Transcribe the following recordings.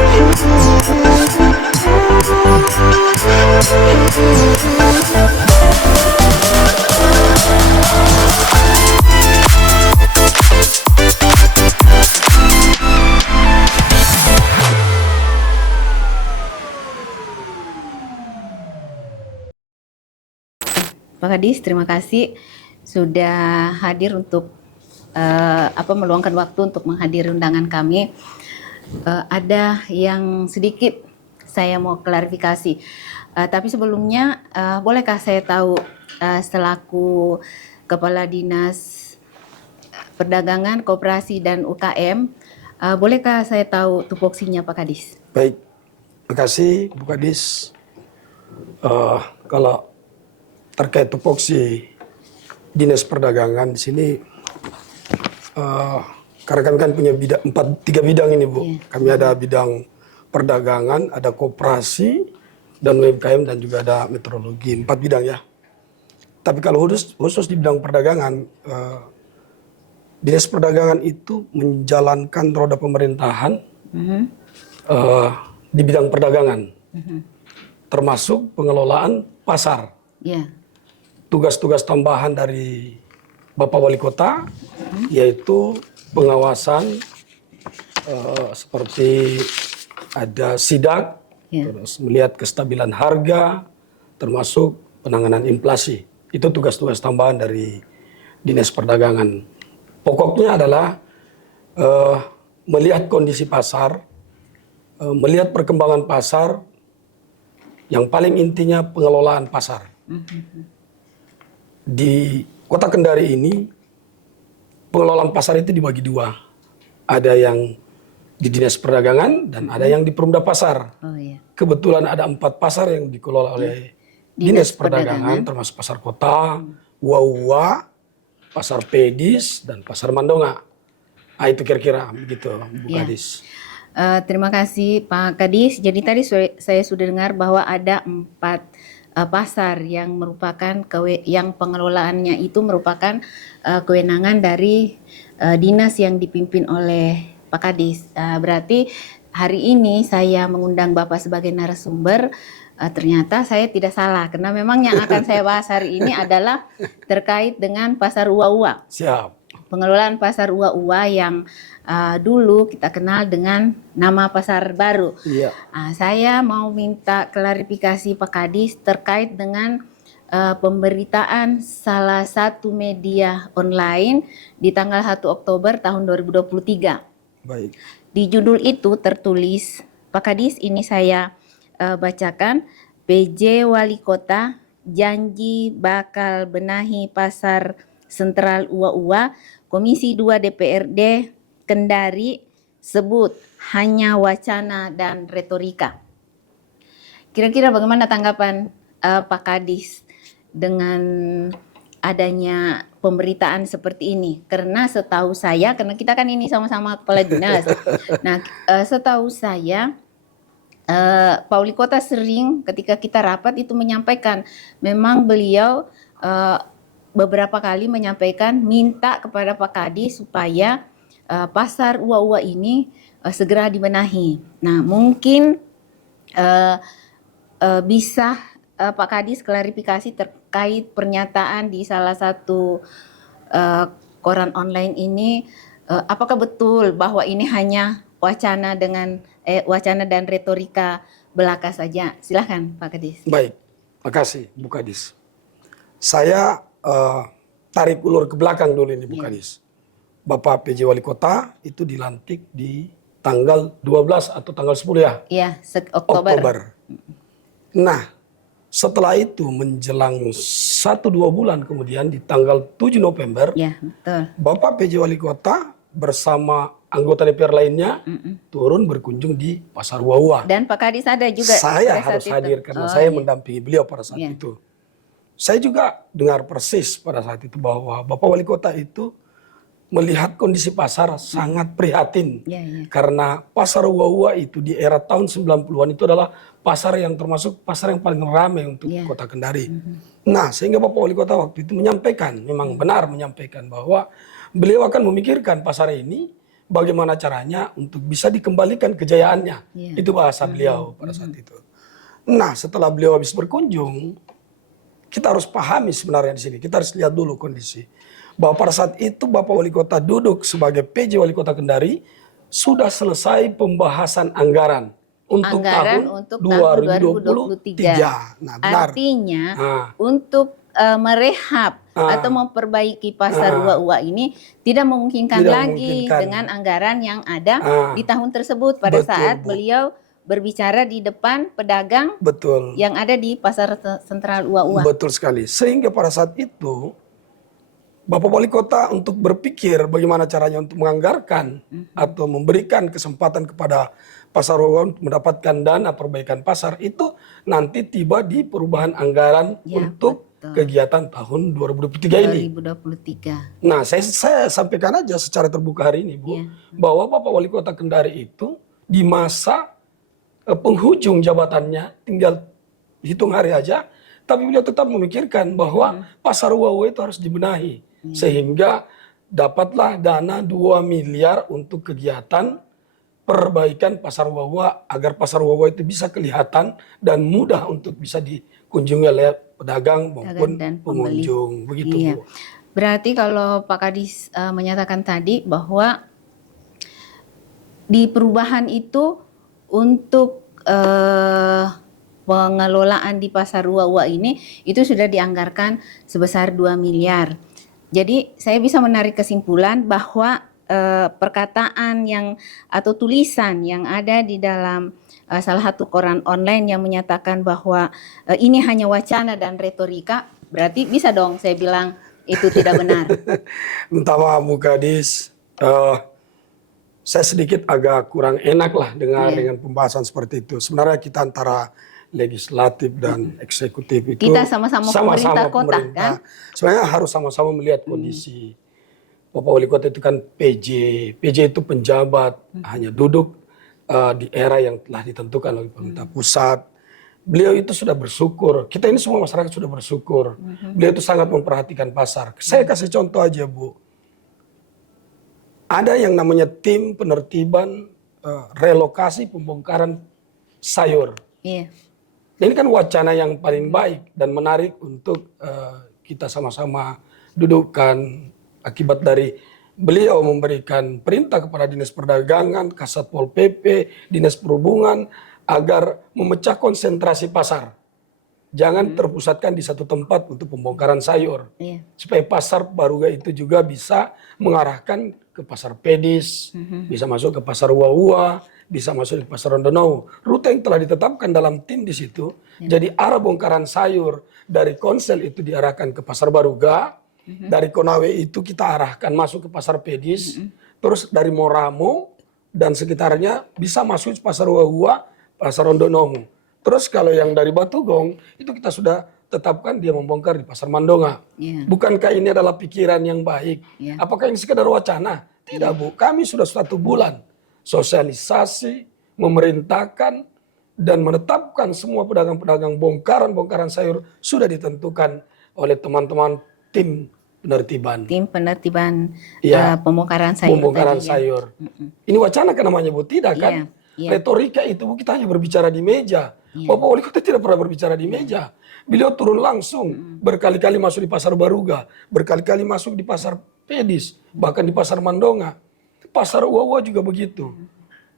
Pak Kadis, terima kasih sudah hadir untuk meluangkan waktu untuk menghadiri undangan kami. Ada yang sedikit saya mau klarifikasi. Tapi sebelumnya, bolehkah saya tahu selaku Kepala Dinas Perdagangan, Koperasi dan UKM, bolehkah saya tahu tupoksinya Pak Kadis? Baik, terima kasih Bu Kadis. Kalau terkait tupoksi Dinas Perdagangan di sini, karena kami kan punya tiga bidang ini Bu. Kami ada bidang perdagangan, ada koperasi, dan UMKM, dan juga ada meteorologi. 4 bidang ya. Tapi kalau khusus di bidang perdagangan, Dinas Perdagangan itu menjalankan roda pemerintahan di bidang perdagangan, termasuk pengelolaan pasar. Tugas-tugas tambahan dari Bapak Wali Kota, yaitu pengawasan seperti ada sidak, terus melihat kestabilan harga, termasuk penanganan inflasi. Itu tugas-tugas tambahan dari Dinas Perdagangan. Pokoknya adalah melihat kondisi pasar, melihat perkembangan pasar, yang paling intinya pengelolaan pasar. Di Kota Kendari ini, pengelolaan pasar itu dibagi 2. Ada yang di Dinas Perdagangan dan ada yang di Perumda Pasar. Kebetulan ada 4 pasar yang dikelola oleh Dinas Perdagangan, termasuk Pasar Kota, Uwa-Uwa, Pasar Pedis, dan Pasar Mandonga. Itu kira-kira begitu, Bu Kadis. Terima kasih Pak Kadis. Jadi tadi saya sudah dengar bahwa ada 4 pasar yang merupakan yang pengelolaannya itu merupakan kewenangan dari dinas yang dipimpin oleh Pak Kadis. Berarti hari ini saya mengundang Bapak sebagai narasumber. Ternyata saya tidak salah, karena memang yang akan saya bahas hari ini adalah terkait dengan Pasar Uwa-Uwa. Siap. Pengelolaan Pasar Uwa-Uwa yang dulu kita kenal dengan nama Pasar Baru. Saya mau minta klarifikasi Pak Kadis terkait dengan pemberitaan salah satu media online di tanggal 1 Oktober tahun 2023. Baik. Di judul itu tertulis, Pak Kadis, ini saya bacakan, PJ Wali Kota janji bakal benahi pasar sentral Uwa-Uwa, Komisi 2 DPRD Kendari sebut hanya wacana dan retorika. Kira-kira bagaimana tanggapan Pak Kadis dengan adanya pemberitaan seperti ini? Karena setahu saya, karena kita kan ini sama-sama kepala dinas. Nah, setahu saya Pak Wali Kota sering ketika kita rapat itu menyampaikan, memang beliau beberapa kali menyampaikan minta kepada Pak Kadis supaya pasar Uwa-Uwa ini segera dibenahi. Nah, mungkin bisa Pak Kadis klarifikasi terkait pernyataan di salah satu koran online ini, apakah betul bahwa ini hanya wacana dan retorika belaka saja? Silahkan Pak Kadis. Baik, makasih Bu Kadis. Saya tarik ulur ke belakang dulu ini Bu Kadis. Bapak PJ Wali Kota itu dilantik di tanggal 12 atau tanggal 10 ya? Iya, Oktober. Nah, setelah itu menjelang 1-2 bulan kemudian di tanggal 7 November, betul. Bapak PJ Wali Kota bersama anggota DPR lainnya turun berkunjung di Pasar Uwa-Uwa. Dan Pak Kadis ada juga. Saya harus hadir karena saya mendampingi beliau pada saat itu. Saya juga dengar persis pada saat itu bahwa Bapak Wali Kota itu melihat kondisi pasar sangat prihatin. Karena Pasar Uwa-Uwa itu di era tahun 90-an itu adalah pasar yang termasuk pasar yang paling ramai untuk Kota Kendari. Nah, sehingga Bapak Wali Kota waktu itu menyampaikan, memang benar menyampaikan bahwa beliau akan memikirkan pasar ini bagaimana caranya untuk bisa dikembalikan kejayaannya. Itu bahasa beliau pada saat itu. Nah, setelah beliau habis berkunjung, kita harus pahami sebenarnya di sini. Kita harus lihat dulu kondisi. Bahwa pada saat itu Bapak Wali Kota duduk sebagai PJ Wali Kota Kendari, sudah selesai pembahasan anggaran untuk tahun untuk 2023. Nah, benar. Artinya untuk merehab atau memperbaiki pasar uwa-uwa ini tidak memungkinkan lagi dengan anggaran yang ada di tahun tersebut pada saat beliau berbicara di depan pedagang yang ada di pasar sentral uwa-uwa. Betul sekali. Sehingga pada saat itu Bapak Wali Kota untuk berpikir bagaimana caranya untuk menganggarkan atau memberikan kesempatan kepada pasar uwa untuk mendapatkan dana perbaikan pasar itu nanti tiba di perubahan anggaran untuk kegiatan tahun 2023 ini. 2023. Nah, saya sampaikan aja secara terbuka hari ini, Bu, bahwa Bapak Wali Kota Kendari itu di masa penghujung jabatannya tinggal hitung hari aja, tapi beliau tetap memikirkan bahwa pasar uwa itu harus dibenahi sehingga dapatlah dana 2 miliar untuk kegiatan perbaikan pasar uwa agar pasar uwa itu bisa kelihatan dan mudah untuk bisa dikunjungi oleh pedagang maupun pengunjung. Begitu, Bu. Berarti kalau Pak Kadis menyatakan tadi bahwa di perubahan itu untuk pengelolaan di pasar uwa ini itu sudah dianggarkan sebesar 2 miliar. Jadi saya bisa menarik kesimpulan bahwa perkataan yang atau tulisan yang ada di dalam salah satu koran online yang menyatakan bahwa ini hanya wacana dan retorika, berarti bisa dong saya bilang itu tidak benar. Minta maaf Bu Kadis, saya sedikit agak kurang enak lah dengan pembahasan seperti itu. Sebenarnya kita antara legislatif dan eksekutif itu kita sama-sama pemerintah, kan? Sebenarnya harus sama-sama melihat kondisi. Bapak Wali Kota itu kan PJ itu penjabat, hanya duduk di era yang telah ditentukan oleh pemerintah pusat. Beliau itu sudah bersyukur, kita ini semua masyarakat sudah bersyukur. Beliau itu sangat memperhatikan pasar. Saya kasih contoh aja, Bu. Ada yang namanya tim penertiban relokasi pembongkaran sayur. Ini kan wacana yang paling baik dan menarik untuk kita sama-sama dudukkan akibat dari beliau memberikan perintah kepada Dinas Perdagangan, Kasat Pol PP, Dinas Perhubungan agar memecah konsentrasi pasar. Jangan terpusatkan di satu tempat untuk pembongkaran sayur. Supaya pasar Baruga itu juga bisa mengarahkan ke pasar Pedis, bisa masuk ke pasar Uwa-Uwa, bisa masuk ke pasar Rondonou. Rute yang telah ditetapkan dalam tim di situ. Jadi arah bongkaran sayur dari Konsel itu diarahkan ke pasar Baruga, dari Konawe itu kita arahkan masuk ke pasar Pedis, terus dari Moramo dan sekitarnya bisa masuk ke pasar Uwa-Uwa, pasar Rondonou. Terus kalau yang dari Batugong itu kita sudah tetapkan dia membongkar di pasar Mandonga. Bukankah ini adalah pikiran yang baik? Apakah ini sekedar wacana? Tidak, Bu. Kami sudah 1 bulan sosialisasi, memerintahkan dan menetapkan semua pedagang-pedagang bongkaran sayur sudah ditentukan oleh teman-teman tim penertiban. Tim penertiban pembongkaran sayur. Pembongkaran sayur. Ini wacana kan namanya, Bu? Tidak kan? Retorika itu, Bu, kita hanya berbicara di meja. Bapak Wali Kota tidak pernah berbicara di meja. Beliau turun langsung, berkali-kali masuk di pasar Baruga, berkali-kali masuk di pasar Pedis, bahkan di pasar Mandonga. Pasar Uwa-Uwa juga begitu.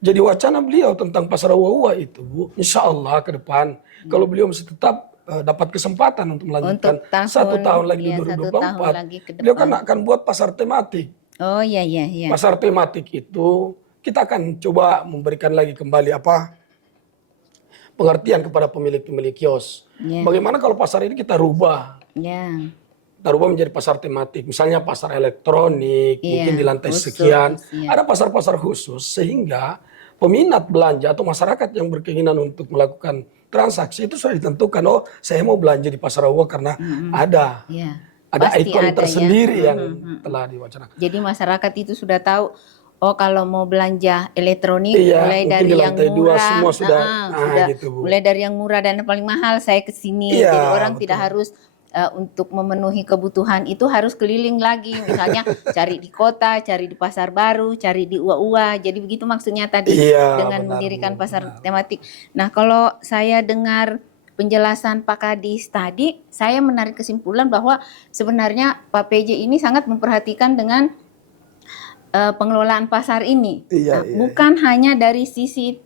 Jadi wacana beliau tentang pasar Uwa-Uwa itu, Bu, insya Allah ke depan, kalau beliau masih tetap dapat kesempatan untuk melanjutkan untuk 1 tahun lagi di 2024, beliau kan akan buat pasar tematik. Pasar tematik itu kita akan coba memberikan lagi kembali pengertian kepada pemilik-pemilik kios. Bagaimana kalau pasar ini kita rubah? Kita rubah menjadi pasar tematik. Misalnya pasar elektronik, mungkin di lantai sekian. Ada pasar-pasar khusus sehingga peminat belanja atau masyarakat yang berkeinginan untuk melakukan transaksi itu sudah ditentukan. Oh, saya mau belanja di pasar Uwa karena ada ikon tersendiri yang telah diwacanakan. Jadi masyarakat itu sudah tahu. Oh, kalau mau belanja elektronik mulai dari yang murah, semua sudah gitu, mulai dari yang murah dan paling mahal saya ke sini. Jadi orang tidak harus untuk memenuhi kebutuhan itu harus keliling lagi, misalnya cari di kota, cari di pasar baru, cari di Ua-Ua. Jadi begitu maksudnya tadi dengan mendirikan pasar tematik. Nah, kalau saya dengar penjelasan Pak Kadis tadi, saya menarik kesimpulan bahwa sebenarnya Pak PJ ini sangat memperhatikan dengan pengelolaan pasar ini. Bukan hanya dari sisi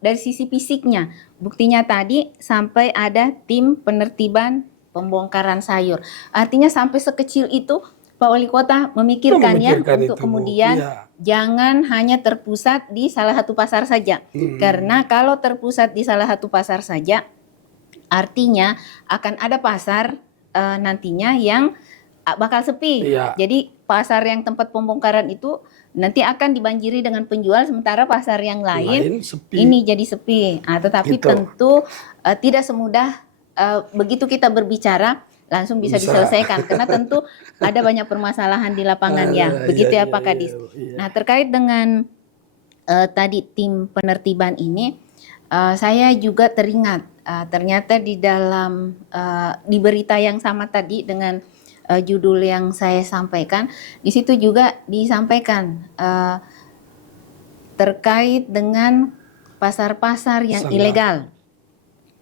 dari sisi fisiknya. Buktinya tadi sampai ada tim penertiban pembongkaran sayur. Artinya sampai sekecil itu Pak Wali Kota memikirkan untuk itu, kemudian jangan hanya terpusat di salah satu pasar saja. Karena kalau terpusat di salah satu pasar saja, artinya akan ada pasar nantinya yang bakal sepi. Jadi pasar yang tempat pembongkaran itu nanti akan dibanjiri dengan penjual, sementara pasar yang lain ini jadi sepi. Tetapi tentu tidak semudah begitu kita berbicara langsung bisa diselesaikan, karena tentu ada banyak permasalahan di lapangan begitu ya Pak Kadis. Nah, terkait dengan tadi tim penertiban ini, saya juga teringat ternyata di dalam di berita yang sama tadi dengan judul yang saya sampaikan, di situ juga disampaikan terkait dengan pasar-pasar yang ilegal.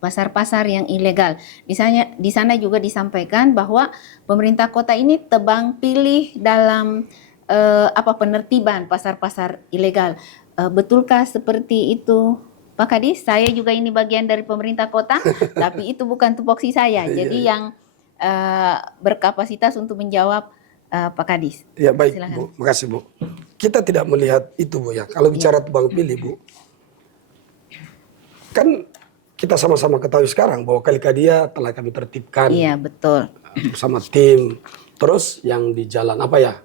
Pasar-pasar yang ilegal. Di sana juga disampaikan bahwa pemerintah kota ini tebang pilih dalam penertiban pasar-pasar ilegal. Betulkah seperti itu, Pak Kadis? Saya juga ini bagian dari pemerintah kota, tapi itu bukan tupoksi saya. Jadi yang berkapasitas untuk menjawab Pak Kadis. Ya baik, silakan. Bu, makasih Bu. Kita tidak melihat itu Bu ya. Kalau bicara tebang pilih Bu, kan kita sama-sama ketahui sekarang bahwa Kalikadia telah kami tertibkan. Iya betul. Bersama tim. Terus yang di jalan apa ya?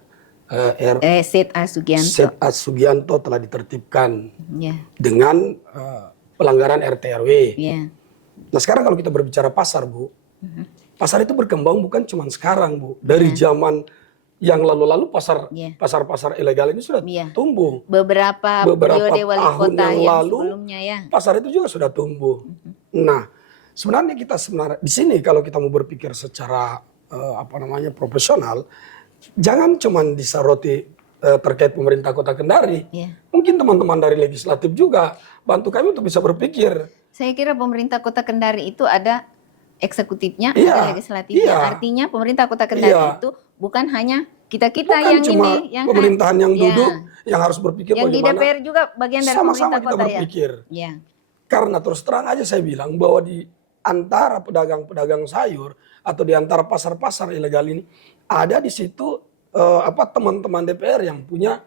Syed A. Sugianto. Syed A. Sugianto telah ditertibkan dengan pelanggaran RT RW. Nah sekarang kalau kita berbicara pasar Bu, pasar itu berkembang bukan cuma sekarang Bu. Dari zaman yang lalu-lalu pasar-pasar ilegal ini sudah tumbuh. Beberapa periode wali kota yang lalu, sebelumnya pasar itu juga sudah tumbuh. Nah, sebenarnya di sini kalau kita mau berpikir secara profesional, jangan cuma disoroti terkait pemerintah Kota Kendari. Mungkin teman-teman dari legislatif juga bantu kami untuk bisa berpikir. Saya kira pemerintah Kota Kendari itu ada eksekutifnya, ada legislatifnya. Artinya pemerintah Kota Kendari itu bukan hanya kita-kita yang cuma ini, yang pemerintahan yang duduk yang harus berpikir yang bagaimana. Yang di DPR juga bagian dari sama-sama pemerintah kita kota berpikir. Karena terus terang aja saya bilang bahwa di antara pedagang-pedagang sayur atau di antara pasar-pasar ilegal ini ada di situ teman-teman DPR yang punya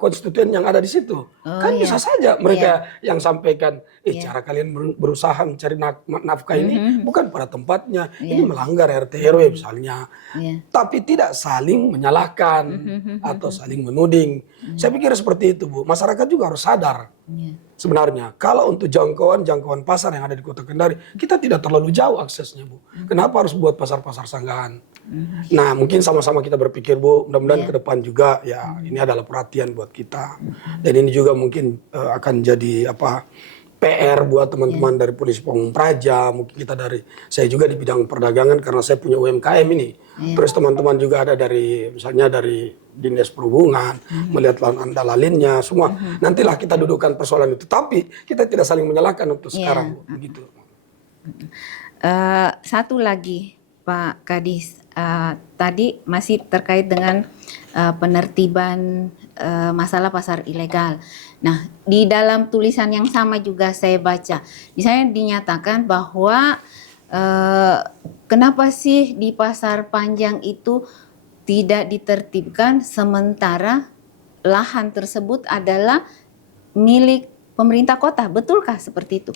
konstituen yang ada di situ. Bisa saja mereka yang sampaikan, cara kalian berusaha mencari nafkah ini bukan pada tempatnya, ini melanggar RT RW misalnya. Tapi tidak saling menyalahkan atau saling menuding. Saya pikir seperti itu Bu. Masyarakat juga harus sadar. Sebenarnya kalau untuk jangkauan pasar yang ada di Kota Kendari, kita tidak terlalu jauh aksesnya Bu. Kenapa harus buat pasar-pasar sanggahan? Nah mungkin sama-sama kita berpikir Bu, mudah-mudahan ke depan juga ini adalah perhatian buat kita. Dan ini juga mungkin akan jadi PR buat teman-teman dari Polisi Pamung Praja, mungkin saya juga di bidang perdagangan karena saya punya UMKM ini. Terus teman-teman juga ada misalnya dari Dinas Perhubungan, melihat lalinnya semua. Nantilah kita dudukkan persoalan itu, tapi kita tidak saling menyalahkan untuk sekarang begitu. Satu lagi Pak Kadis, tadi masih terkait dengan penertiban masalah pasar ilegal. Nah, di dalam tulisan yang sama juga saya baca, di sana dinyatakan bahwa kenapa sih di Pasar Panjang itu tidak ditertibkan sementara lahan tersebut adalah milik pemerintah kota. Betulkah seperti itu?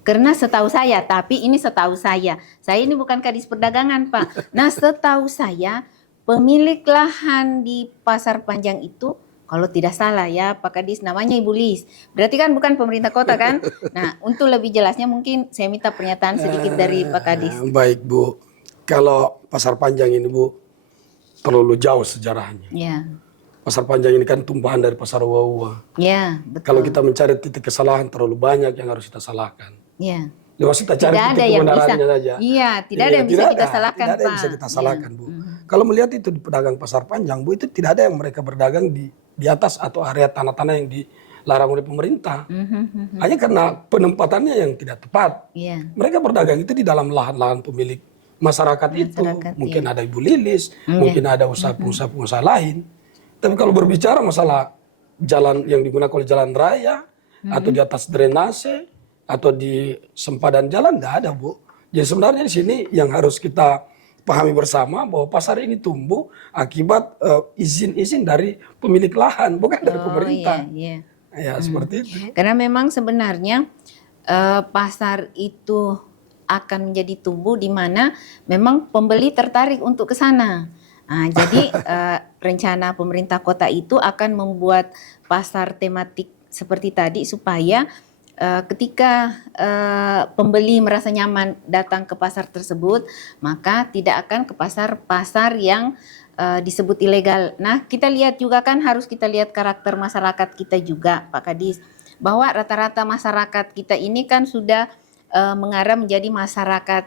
Karena setahu saya, tapi ini setahu saya ini bukan Kadis Perdagangan Pak. Nah setahu saya pemilik lahan di Pasar Panjang itu, kalau tidak salah ya Pak Kadis, namanya Ibu Lis. Berarti kan bukan pemerintah kota kan? Nah untuk lebih jelasnya mungkin saya minta pernyataan sedikit dari Pak Kadis. Baik Bu, kalau Pasar Panjang ini Bu terlalu jauh sejarahnya. Pasar Panjang ini kan tumpahan dari Pasar Ua-Ua. Betul. Kalau kita mencari titik kesalahan terlalu banyak yang harus kita salahkan. Lewat kita cari Tidak ada titik yang bisa. kebenarannya saja. Iya, tidak ada yang bisa kita salahkan, Tidak ada yang Pak. bisa kita salahkan, Bu. Kalau melihat itu di pedagang pasar panjang, Bu, itu tidak ada yang mereka berdagang di atas atau area tanah-tanah yang dilarang oleh pemerintah. Hanya karena penempatannya yang tidak tepat. Iya. Mereka berdagang itu di dalam lahan-lahan pemilik masyarakat itu. Mungkin ada Ibu Lilis, mungkin ada pengusaha-pengusaha lain. Tapi kalau berbicara masalah jalan yang digunakan oleh jalan raya, atau di atas drainase, atau di sempadan jalan, tidak ada, Bu. Jadi sebenarnya di sini yang harus kita pahami bersama bahwa pasar ini tumbuh akibat izin-izin dari pemilik lahan, bukan dari pemerintah. Iya. Ya, seperti itu. Karena memang sebenarnya pasar itu akan menjadi tumbuh di mana memang pembeli tertarik untuk ke sana. Nah, jadi rencana pemerintah kota itu akan membuat pasar tematik seperti tadi supaya ketika pembeli merasa nyaman datang ke pasar tersebut, maka tidak akan ke pasar-pasar yang disebut ilegal. Nah, kita lihat juga kan harus kita lihat karakter masyarakat kita juga, Pak Kadis, bahwa rata-rata masyarakat kita ini kan sudah mengarah menjadi masyarakat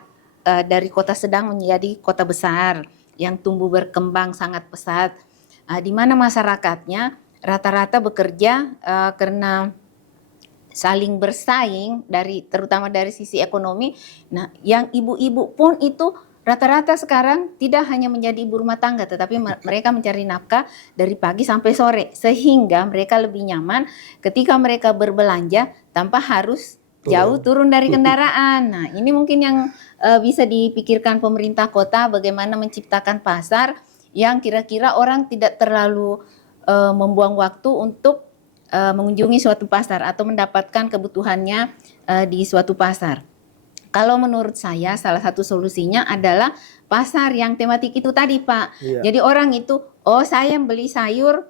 dari kota sedang menjadi kota besar yang tumbuh berkembang sangat pesat, di mana masyarakatnya rata-rata bekerja karena saling bersaing terutama dari sisi ekonomi. Nah, yang ibu-ibu pun itu rata-rata sekarang tidak hanya menjadi ibu rumah tangga, tetapi mereka mencari nafkah dari pagi sampai sore, sehingga mereka lebih nyaman ketika mereka berbelanja tanpa harus jauh turun dari kendaraan. Nah, ini mungkin yang bisa dipikirkan pemerintah kota, bagaimana menciptakan pasar yang kira-kira orang tidak terlalu membuang waktu untuk mengunjungi suatu pasar atau mendapatkan kebutuhannya di suatu pasar. Kalau menurut saya salah satu solusinya adalah pasar yang tematik itu tadi, Pak. Iya. Jadi orang itu, saya beli sayur,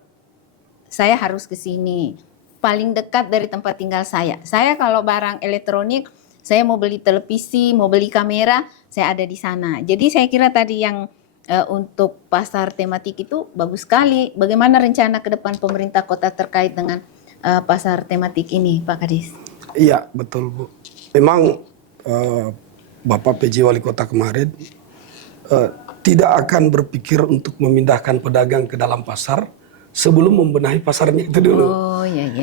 saya harus ke sini. Paling dekat dari tempat tinggal saya. Saya kalau barang elektronik, saya mau beli televisi, mau beli kamera, saya ada di sana. Jadi saya kira tadi yang untuk pasar tematik itu bagus sekali. Bagaimana rencana ke depan pemerintah kota terkait dengan pasar tematik ini, Pak Kadis? Iya, betul, Bu. Memang Bapak PJ Wali Kota kemarin tidak akan berpikir untuk memindahkan pedagang ke dalam pasar sebelum membenahi pasarnya itu dulu.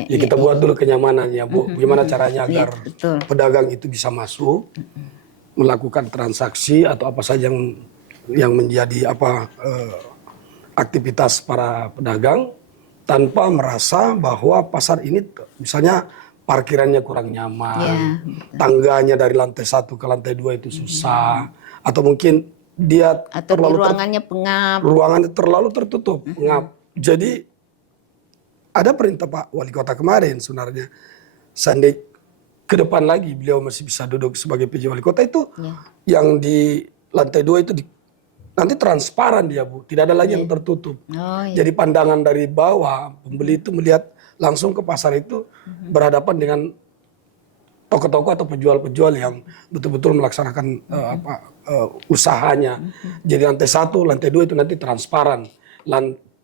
Ya kita buat dulu kenyamanannya, Bu. Bagaimana caranya agar pedagang itu bisa masuk, melakukan transaksi atau apa saja yang menjadi aktivitas para pedagang tanpa merasa bahwa pasar ini misalnya parkirannya kurang nyaman, tangganya dari lantai 1 ke lantai 2 itu susah, atau mungkin dia atau ruangannya pengap, ruangannya terlalu tertutup, pengap. Jadi ada perintah Pak Wali Kota kemarin sebenarnya, seandainya ke depan lagi beliau masih bisa duduk sebagai PJ Wali Kota itu, yang di lantai 2 itu nanti transparan dia, Bu, tidak ada lagi yang tertutup. Jadi pandangan dari bawah pembeli itu melihat langsung ke pasar itu berhadapan dengan toko-toko atau penjual-penjual yang betul-betul melaksanakan usahanya. Jadi lantai 1, lantai 2 itu nanti transparan.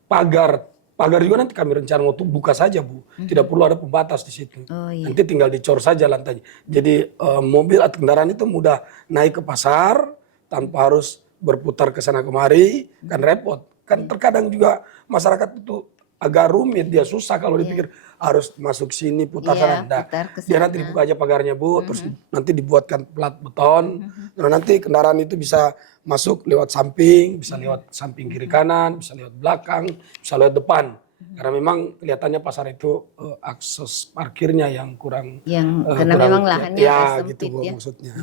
Pagar juga nanti kami rencana mau buka saja, Bu. Tidak perlu ada pembatas di situ. Nanti tinggal dicor saja lantainya. Jadi mobil atau kendaraan itu mudah naik ke pasar tanpa harus berputar ke sana kemari, kan repot. Kan terkadang juga masyarakat itu agak rumit, dia susah kalau dipikir harus masuk sini putar sana. Dia nanti dibuka aja pagarnya, Bu, terus nanti dibuatkan plat beton. Nah, nanti kendaraan itu bisa masuk lewat samping, bisa lewat samping kiri kanan, bisa lewat belakang, bisa lewat depan. Karena memang kelihatannya pasar itu akses parkirnya yang kurang, karena memang lahannya sempit, gitu, Bu, maksudnya.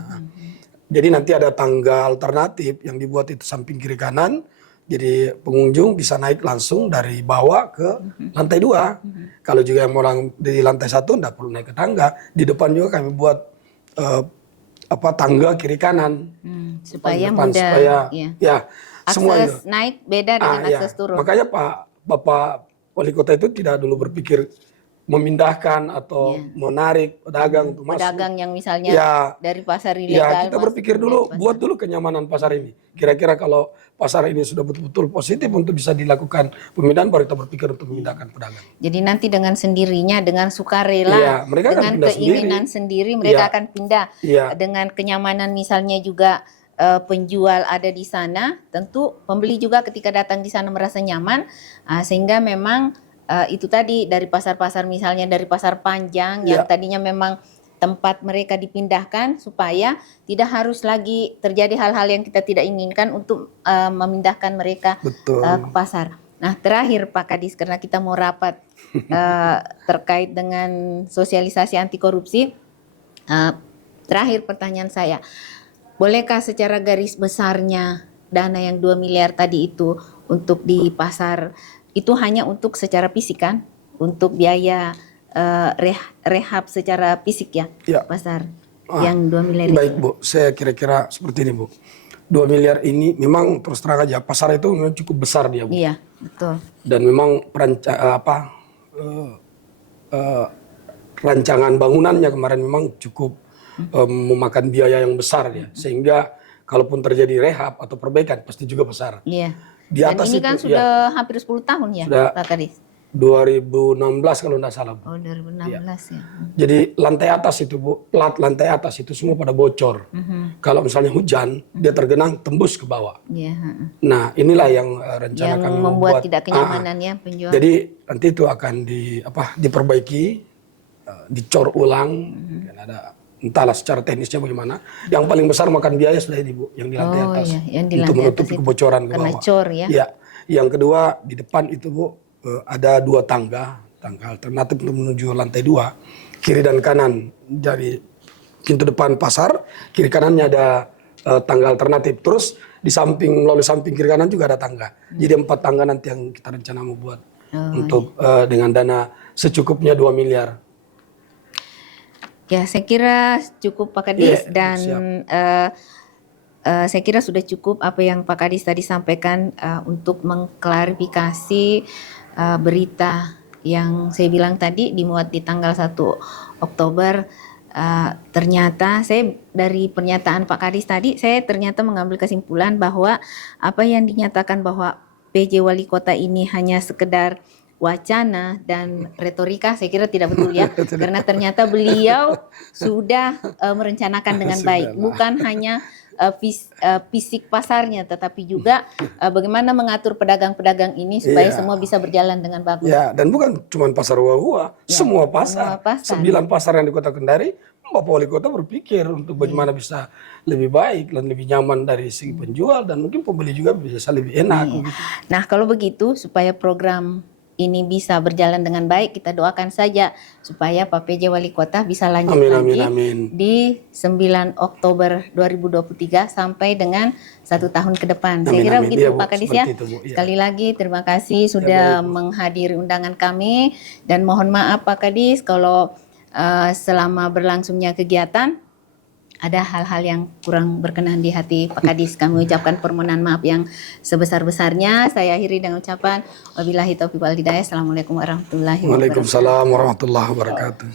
Jadi nanti ada tangga alternatif yang dibuat itu samping kiri kanan. Jadi pengunjung bisa naik langsung dari bawah ke lantai 2. Kalau juga yang mau di lantai 1 tidak perlu naik ke tangga. Di depan juga kami buat tangga kiri kanan. Supaya mudah. Akses semuanya naik beda dengan akses turun. Makanya Bapak Wali Kota itu tidak dulu berpikir memindahkan atau menarik pedagang untuk masuk. Pedagang yang misalnya Ya, dari pasar ya ilegal. kita berpikir dulu, buat dulu kenyamanan pasar ini. Kira-kira kalau pasar ini sudah betul-betul positif untuk bisa dilakukan pemindahan, baru kita berpikir untuk memindahkan pedagang. Jadi nanti dengan sendirinya, dengan sukarela, Ya, mereka akan dengan pindah keinginan sendiri mereka Ya. akan pindah. Ya. Dengan kenyamanan misalnya juga penjual ada di sana, tentu pembeli juga ketika datang di sana merasa nyaman, sehingga memang itu tadi dari pasar-pasar misalnya dari pasar panjang yang tadinya memang tempat mereka dipindahkan supaya tidak harus lagi terjadi hal-hal yang kita tidak inginkan untuk memindahkan mereka ke pasar. Nah, terakhir Pak Kadis, karena kita mau rapat terkait dengan sosialisasi anti korupsi, terakhir pertanyaan saya, bolehkah secara garis besarnya dana yang 2 miliar tadi itu untuk di pasar itu hanya untuk secara fisik kan? Untuk biaya rehab secara fisik ya, pasar yang 2 miliar itu. Baik Bu, saya kira-kira seperti ini Bu. 2 miliar ini memang terus terang aja pasar itu memang cukup besar dia Bu. Iya, betul. Dan memang rancangan bangunannya kemarin memang cukup memakan biaya yang besar ya. Sehingga kalaupun terjadi rehab atau perbaikan pasti juga besar. Iya. Di atas Dan ini kan sudah hampir 10 tahun ya, Pak Kadis? 2016 kalau tidak salah Bu. Oh, 2016 ya. Jadi lantai atas itu Bu, plat lantai atas itu semua pada bocor. Kalau misalnya hujan, dia tergenang tembus ke bawah. Iya. Nah inilah yang rencana Yang kami membuat tidak kenyamanan ya penjual. Jadi nanti itu akan diperbaiki, dicor ulang, dan ada entahlah secara teknisnya bagaimana. Yang paling besar makan biaya sudah ini Bu, yang di lantai atas. Iya, yang di untuk lantai menutupi atas kebocoran ke karena bawah. cor ya. Ya. Yang kedua di depan itu Bu, ada 2 tangga alternatif untuk menuju lantai 2, kiri dan kanan dari pintu depan pasar, kiri kanannya ada tangga alternatif. Terus di samping, melalui samping kiri kanan juga ada tangga. Jadi 4 tangga nanti yang kita rencana mau buat untuk dengan dana secukupnya 2 miliar. Ya, saya kira cukup Pak Kadis dan saya kira sudah cukup apa yang Pak Kadis tadi sampaikan untuk mengklarifikasi berita yang saya bilang tadi dimuat di tanggal 1 Oktober. Ternyata saya dari pernyataan Pak Kadis tadi saya ternyata mengambil kesimpulan bahwa apa yang dinyatakan bahwa PJ Wali Kota ini hanya sekedar wacana dan retorika, saya kira tidak betul ya, karena ternyata beliau sudah merencanakan dengan baik, bukan hanya fisik pasarnya, tetapi juga bagaimana mengatur pedagang-pedagang ini supaya semua bisa berjalan dengan bagus. Ya, dan bukan cuma pasar Wahua, semua pasar. 9 pasar yang di Kota Kendari, Bapak Wali Kota berpikir untuk bagaimana bisa lebih baik dan lebih nyaman dari segi penjual dan mungkin pembeli juga bisa lebih enak. Gitu. Nah, kalau begitu supaya program ini bisa berjalan dengan baik, kita doakan saja supaya Pak PJ Wali Kota bisa lanjut lagi di 9 Oktober 2023 sampai dengan 1 tahun ke depan. Saya kira begitu Pak Kadis ya. Sekali lagi terima kasih sudah menghadiri undangan kami dan mohon maaf Pak Kadis kalau selama berlangsungnya kegiatan ada hal-hal yang kurang berkenan di hati Pak Kadis. Kami ucapkan permohonan maaf yang sebesar-besarnya. Saya akhiri dengan ucapan wabillahi taufiq wal hidayah. Assalamualaikum warahmatullahi wabarakatuh. Waalaikumsalam warahmatullahi wabarakatuh.